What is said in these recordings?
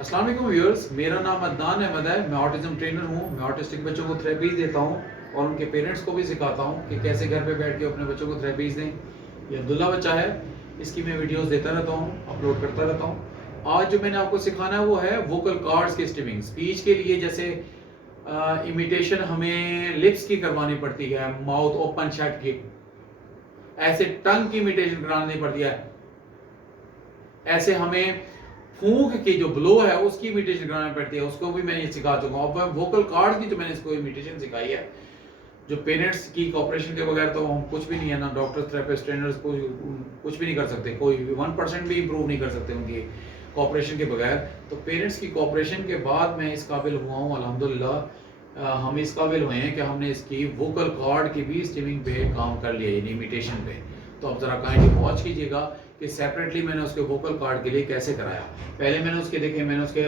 अस्सलाम वालेकुम व्यूअर्स, मेरा नाम अदनान अहमद है। मैं ऑटिज्म ट्रेनर हूँ। मैं ऑटिस्टिक बच्चों को थेरेपीज देता हूँ और उनके पेरेंट्स को भी सिखाता हूँ कि कैसे घर पे बैठ के अपने बच्चों को थेरेपीज दें। ये अब्दुल्ला बच्चा है, इसकी मैं वीडियोस देता रहता हूँ, अपलोड करता रहता हूँ। आज जो मैंने आपको सिखाना है वो है वोकल कॉर्ड्स की स्टिमिंग। स्पीच के लिए जैसे इमिटेशन हमें लिप्स की करवानी पड़ती है, माउथ ओपन शट की, ऐसे टंग की इमिटेशन करानी पड़ती है, ऐसे हमें फूंक की जो ब्लो है उसकी इमिटेशन करानी पड़ती है, उसको भी मैं ये सिखा चुका हूँ। अब वोकल कॉर्ड्स की जो मैंने इसको इमिटेशन सिखाई है, जो पेरेंट्स की कोऑपरेशन के बगैर तो हम कुछ भी नहीं है ना, डॉक्टर्स थेरेपिस्ट ट्रेनर्स को कुछ भी नहीं कर सकते, कोई 1% भी इंप्रूव नहीं कर सकते उनकी कोऑपरेशन के बगैर। तो पेरेंट्स की कोऑपरेशन के बाद मैं इस काबिल हुआ हूँ अल्हम्दुलिल्लाह। हम इस काबिल हुए हैं कि हमने इसकी वोकल कॉर्ड की भी स्टिमिंग पे काम कर लिया, इमिटेशन पे। तो अब ज़रा काइंडली वॉच कीजिएगा कि सेपरेटली मैंने उसके वोकल कॉर्ड के लिए कैसे कराया। पहले मैंने उसके देखे, मैंने उसके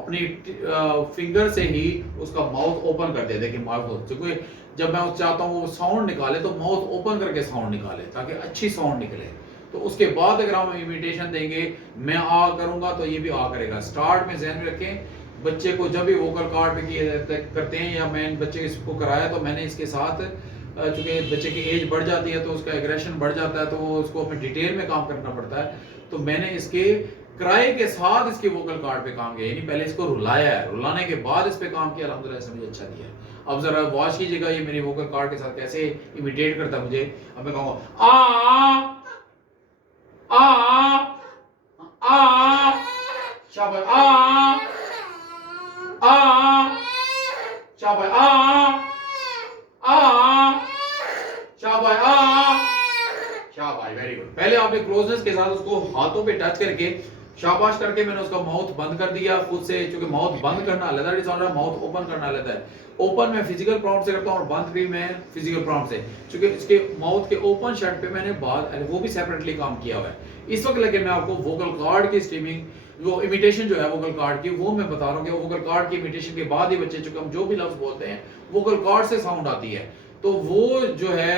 अपनी फिंगर से ही उसका माउथ ओपन कर दिया। देखिए माउथ, क्योंकि जब मैं चाहता हूँ वो साउंड निकाले तो माउथ ओपन करके साउंड निकाले ताकि अच्छी साउंड निकले। तो उसके बाद अगर हम इमिटेशन देंगे, मैं आ करूंगा तो ये भी आ करेगा। स्टार्ट में ध्यान में रखें, बच्चे को जब भी वोकल कॉर्ड पे किए करते हैं या मैं बच्चे इसको कराया तो मैंने इसके साथ, चूंकि बच्चे की एज बढ़ जाती है तो उसका एग्रेशन बढ़ जाता है, तो उसको अपने डिटेल में काम करना पड़ता है। तो मैंने इसके क्राई के साथ इसके वोकल कॉर्ड पे काम किया, यानी पहले इसको रुलाया है, रुलाने के बाद इस पे काम किया। अल्हम्दुलिल्लाह इसने मुझे अच्छा दिया। अब जरा वॉच कीजिएगा ये मेरी वोकल कॉर्ड के साथ कैसे इमिटेट करता है मुझे। अब मैं कहूँगा आ आ आ, शाबाश, आ शाबाश, आ शाबाश, शाबाश, वेरी गुड। पहले आपने क्लोजनेस के साथ उसको हाथों पे टच करके शाबाश करके मैंने उसका माउथ बंद कर दिया खुद से, क्योंकि माउथ बंद करना अलग है डिसऑर्डर, माउथ ओपन करना अलग है। ओपन मैं फिजिकल प्रॉम्प्ट से करता हूं और बंद भी मैं फिजिकल प्रॉम्प्ट से, क्योंकि इसके माउथ के ओपन शट पे मैंने बाद वो भी सेपरेटली काम किया हुआ है। इस वक्त लेके मैं आपको वोकल कॉर्ड की स्ट्रीमिंग, वो इमिटेशन जो है वोकल कॉर्ड की, वो मैं बता रहा हूँ कि वोकल कॉर्ड की इमिटेशन के बाद ही बच्चे, चूंकि हम जो भी लफ्ज बोलते हैं वोकल कॉर्ड से साउंड आती है, तो वो जो है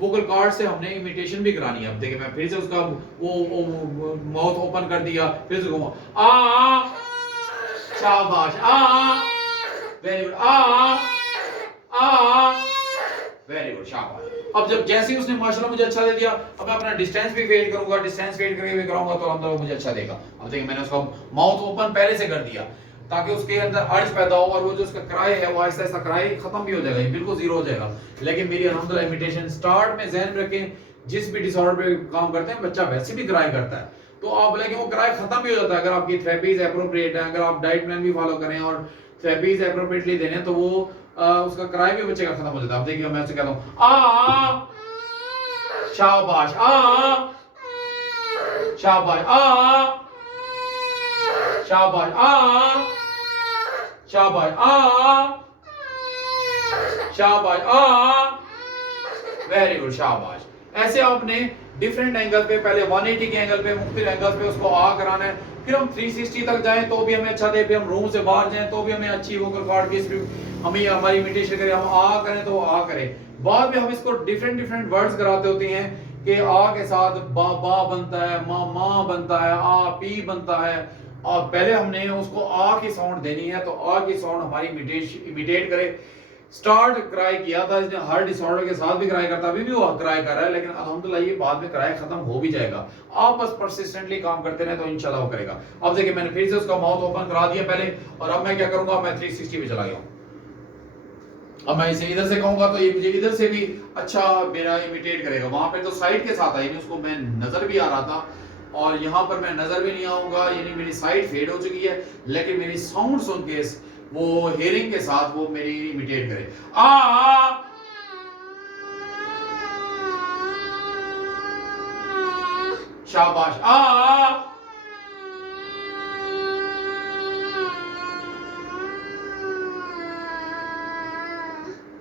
वोकल कॉर्ड से हमने इमिटेशन भी करानी है। अब देखिए मैं फिर से उसका वो माउथ ओपन कर दिया, फिर से आ शाबाश, वेरी गुड, वेरी गुड, शाबाश। अब जब जैसे ही उसने माशाल्लाह मुझे अच्छा दे दिया, अब मैं अपना डिस्टेंस भी फेड करूंगा, डिस्टेंस फेड करके भी कराऊंगा तो अंदर मुझे अच्छा देगा। अब देखिए मैंने उसका माउथ ओपन पहले से कर दिया ताकि उसके अंदर अर्ज पैदा हो और वो जो उसका क्राई है वो आहिस्ता आहिस्ता क्राई खत्म भी हो जाएगा, बिल्कुल जीरो हो जाएगा। लेकिन मेरी अल्हम्दुलिल्लाह इमिटेशन स्टार्ट में ज़हन में रखें, जिस भी डिसऑर्डर पे काम करते हैं बच्चा वैसे भी क्राई करता है, तो आप बोले कि वो क्राई खत्म भी हो जाता है अगर आपकी थेरेपीज एप्रोप्रिएट है, अगर आप डाइट प्लान भी फॉलो करें और थेरेपीज एप्रोप्रिएटली देने तो वो उसका क्राई भी बच्चे का खत्म हो जाता है। अब देखिए मैं उससे कहता हूँ आ शाबाश, शाबाश, शाबाश, शाबाश, शाबाश, वेरी गुड, शाबाश। ऐसे आपने डिफरेंट एंगल पे, पहले 180 के एंगल पे, मुख्तलिफ एंगल पे उसको आ कराना है, फिर हम 360 तक जाएं तो भी हमें अच्छा दे, फिर हम रूम से बाहर जाएं तो भी हमें अच्छी वोकल कॉर्ड की हमें हमारी इमिटेशन करें, हम आ करें तो आ करें। बाद में हम इसको डिफरेंट डिफरेंट वर्ड्स कराते होते हैं कि आ के साथ बा बा बनता है, मा बनता है, आ पी बनता है। और पहले हमने उसको आ की साउंड देनी है, तो आ की साउंड हमारी इमिटेट करे। स्टार्ट क्राई किया था इसने, हर डिसऑर्डर के साथ भी क्राई करता, अभी भी वो क्राई कर रहा है, लेकिन अल्हम्दुलिल्लाह ये बाद में क्राई खत्म हो भी जाएगा। आप बस परसिस्टेंटली काम करते रहे तो इंशाल्लाह वो करेगा। अब देखिए मैंने फिर से उसका माउथ ओपन करा दिया पहले, और अब मैं क्या करूंगा, मैं 360 पे चला गया। अब मैं इसे इधर से कहूंगा तो ये मुझे इधर से भी अच्छा मेरा इमिटेट करेगा। वहां पे तो साइड के साथ आई, उसको मैं नजर भी आ रहा था, और यहाँ पर मैं नजर भी नहीं आऊंगा, यानी मेरी साइड फेड हो चुकी है, लेकिन मेरी साउंड सुन के वो हेयरिंग के साथ वो मेरी इमिटेट करे। शाबाश,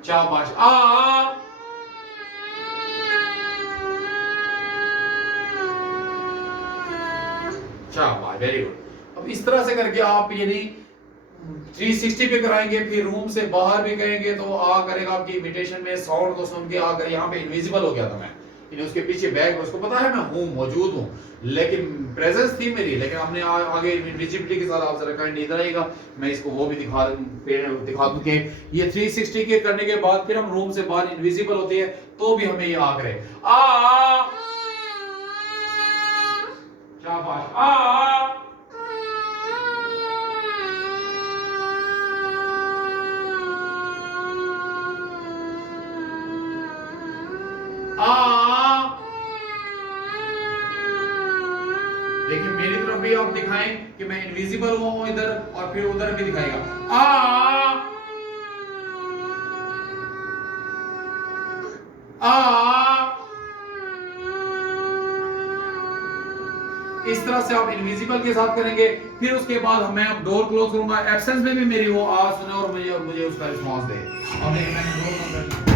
शाबाश, शाबाश, वेरी गुड। अब इस तरह से करके आप यानी 360 पे कराएंगे, फिर रूम से बाहर भी कहेंगे तो आ करेगा आपकी इमिटेशन में, साउंड को सुन के आ कर। यहाँ पे इनविजिबल हो गया था मैं, यानी उसके पीछे बैक, उसको पता है मैं हूँ, मौजूद हूँ, लेकिन प्रेजेंस थी मेरी, लेकिन हमने आगे इनविजिबिलिटी के साथ आप जरा काइंड इधर आएगा, मैं इसको वो भी दिखा दूं कि ये 360 के करने के बाद फिर हम रूम से बाहर इनविजिबल होते हैं तो भी हमें ये आ करे शाबाश देखिए मेरी तरफ भी आप दिखाएं कि मैं इनविजिबल हुआ हूं इधर, और फिर उधर भी दिखाएगा इस तरह से आप इनविजिबल के साथ करेंगे। फिर उसके बाद मैं अब डोर क्लोज करूंगा, एब्सेंस में भी मेरी वो आवाज सुने और मुझे उसका रिस्पांस दे। अब देखिए मैंने डोर बंद कर दिया।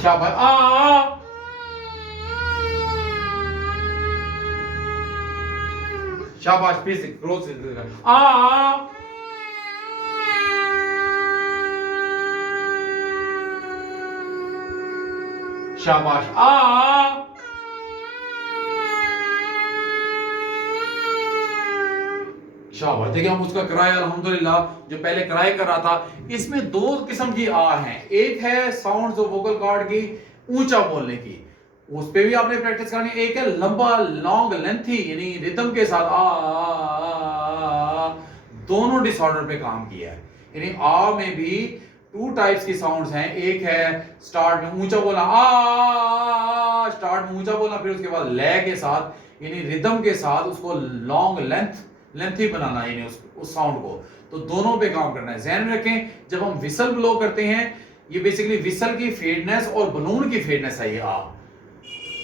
शाबाश शाबाश, फिर से क्रोध से शाबाश शाबाश। देखिए हम उसका किराया अल्हम्दुलिल्लाह जो पहले किराया कर रहा था, इसमें दो किस्म की आ हैं। एक है साउंड जो वोकल कॉर्ड की ऊंचा बोलने की, उस पे भी आपने प्रैक्टिस करनी। एक है लंबा लॉन्ग लेंथी यानी रिदम के साथ दोनों डिसऑर्डर पे काम किया है। यानी आ में भी टू टाइप्स की साउंड्स हैं। एक है स्टार्ट में ऊंचा बोलना स्टार्ट में ऊंचा बोलना, फिर उसके बाद लय के साथ यानी रिदम के साथ उसको लॉन्ग लेंथी बनाना, यानी उस साउंड को। तो दोनों पे काम करना है। ध्यान में रखें जब हम विसल ब्लो करते हैं, ये बेसिकली विसल की फेडनेस और बलून की फेडनेस है ये आ,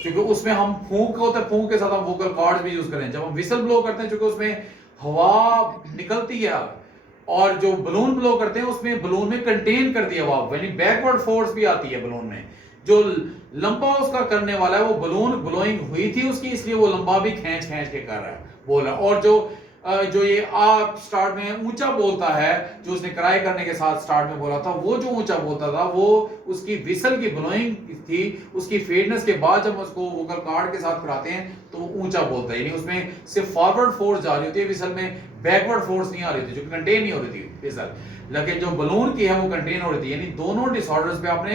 क्योंकि उसमें हम फूंक होता है, फूंक के साथ हम वोकल कॉर्ड्स भी यूज करें। जब हम विसल ब्लो करते हैं क्योंकि उसमें हवा निकलती है, और जो बलून ब्लो करते हैं उसमें बलून में कंटेन कर दिया हवा, यानी बैकवर्ड फोर्स भी आती है बलून में। जो लंबा उसका करने वाला है वो बलून ब्लोइंग हुई थी उसकी, इसलिए वो लंबा भी खींच के कर रहा है बोल रहा है। और जो ये आप स्टार्ट में ऊंचा बोलता है, जो उसने क्राई करने के साथ स्टार्ट में बोला था, वो जो ऊंचा बोलता था वो उसकी विसल की ब्लोइंग थी। उसकी फेडनेस के बाद जब उसको वोकल कॉर्ड के साथ कराते हैं तो वो ऊंचा बोलता है, यानी उसमें सिर्फ फॉरवर्ड फोर्स जा रही होती है विसल में, बैकवर्ड फोर्स नहीं आ रही थी, जो कंटेन नहीं हो रही थी विसल। लेकिन जो बलून की है वो कंटेन हो रही थी। यानी दोनों डिसऑर्डर्स पे आपने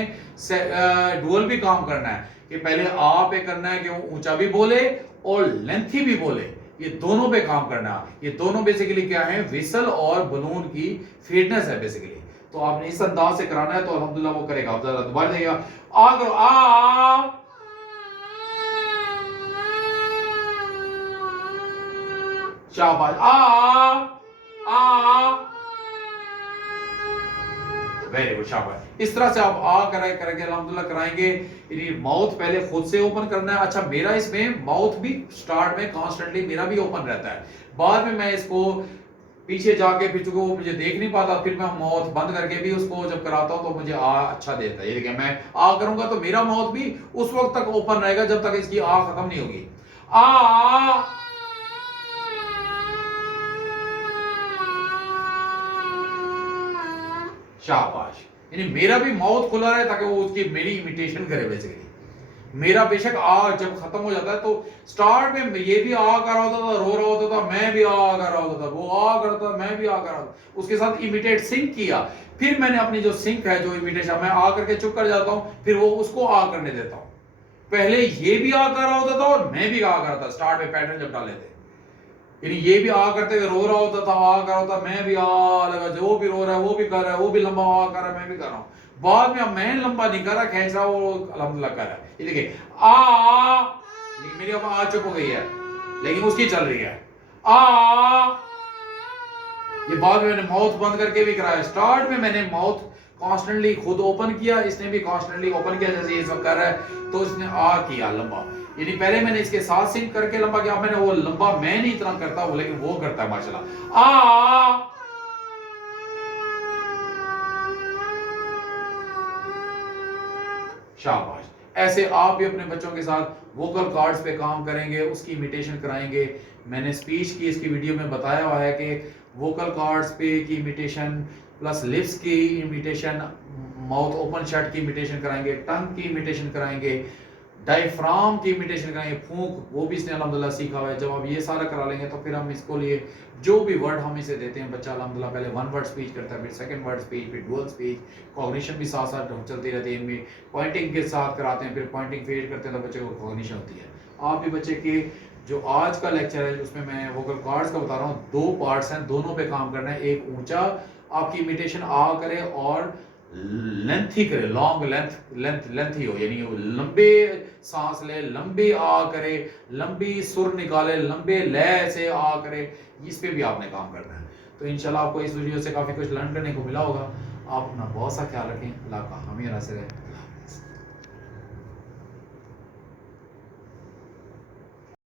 डुअल भी काम करना है कि पहले आ पे करना है कि वो ऊंचा भी बोले और लेंथी भी बोले, ये दोनों पे काम करना है। ये दोनों बेसिकली क्या है, विसल और बलून की फेडनेस है बेसिकली। तो आपने इस अंदाज से कराना है तो अल्हम्दुलिल्लाह वो करेगा। आप जरा दोबारा देखिएगा, आ करो शाबाश वेरी गुड शाबाश। इस तरह से आप करके अल्हम्दुलिल्लाह कराएंगे। यानी माउथ पहले खुद से ओपन करना है। अच्छा मेरा इसमें माउथ भी स्टार्ट में कॉन्स्टेंटली मेरा भी ओपन रहता है, बाद में मैं इसको पीछे जाके फिर चूंकि वो मुझे देख नहीं पाता, फिर मैं माउथ बंद करके भी उसको जब कराता हूं तो मुझे आ अच्छा देता है। ये देखिए मैं आ करूंगा तो मेरा माउथ भी उस वक्त तक ओपन रहेगा जब तक इसकी आ खत्म नहीं होगी। शाबाश। यानी मेरा भी माउथ खुला रहे ताकि वो उसकी मेरी इमिटेशन करे बेसिकली। मेरा बेशक आ जब खत्म हो जाता है तो स्टार्ट में ये भी आ कर रहा होता था, रो रहा होता था, मैं भी आ कर रहा होता था, वो आ करता मैं भी आ कर रहा, उसके साथ इमिटेट सिंक किया। फिर मैंने अपनी जो सिंक है, जो इमिटेशन, मैं आ करके चुप कर जाता हूं, फिर वो उसको आ करने देता हूं। पहले ये भी आ कर रहा होता था और मैं भी आ कर रहा था स्टार्ट में पैटर्न जब डाले थे। यानी ये भी आ करते हुए रो रहा होता था, आ कर रहा होता, मैं भी आ लगा, जो भी रो रहा है वो भी कर रहा है, वो भी लंबा आ कर रहा है, मैं भी कर रहा हूं। बाद में मैं लंबा नहीं कर रहा, खींच रहा, वो अल्हम्दुलिल्लाह कर रहा है। ये देखिए मेरी अब आ चुप हो गई है लेकिन उसकी चल रही है ये बाद में मैंने माउथ बंद करके भी कराया। स्टार्ट में मैंने माउथ कॉन्स्टेंटली खुद ओपन किया, इसने भी कॉन्स्टेंटली ओपन किया जैसे ये सब कर रहा है, तो इसने आ किया लंबा। यानी पहले मैंने इसके साथ सिंक करके लंबा किया, मैंने वो लंबा मैं नहीं इतना करता वो, लेकिन वो करता है माशाल्लाह। शाबाश। ऐसे आप भी अपने बच्चों के साथ वोकल कॉर्ड्स पे काम करेंगे, उसकी इमिटेशन कराएंगे। मैंने स्पीच की इसकी वीडियो में बताया हुआ है कि वोकल कॉर्ड्स पे की इमिटेशन प्लस लिप्स की इमिटेशन, माउथ ओपन शट की इमिटेशन कराएंगे, टंग की इमिटेशन कराएंगे, डायफ्राम की इमिटेशन कराएंगे, फूंक, वो भी इसने अल्हम्दुलिल्लाह सीखा हुआ है। जब आप ये सारा करा लेंगे तो फिर हम इसको लिए जो भी वर्ड हम इसे देते हैं, बच्चा अल्हम्दुलिल्लाह पहले वन वर्ड स्पीच करता है, फिर सेकंड वर्ड स्पीच, फिर डुअल स्पीच, कॉग्निशन भी साथ साथ चलती रहती है। इनमें पॉइंटिंग के साथ कराते हैं, फिर पॉइंटिंग फेज करते हैं तो बच्चे को कॉग्निशन होती है। आप भी बच्चे के जो आज का लेक्चर है उसमें मैं वोकल कॉर्ड्स का बता रहा हूँ, दो पार्ट्स हैं, दोनों पे काम करना है। एक ऊंचा आपकी इमिटेशन आ करे और लेंथी करे, लॉन्ग लेंथी हो, यानी वो लंबे सांस ले, लंबी आ करे, लंबी सुर निकाले, लंबे लय से आ करे, इस पे भी आपने काम करना है। तो इंशाल्लाह आपको इस वीडियो से काफ़ी कुछ लर्न करने को मिला होगा। आप अपना बहुत सा ख्याल रखें। अल्लाह का हामी नासिर है।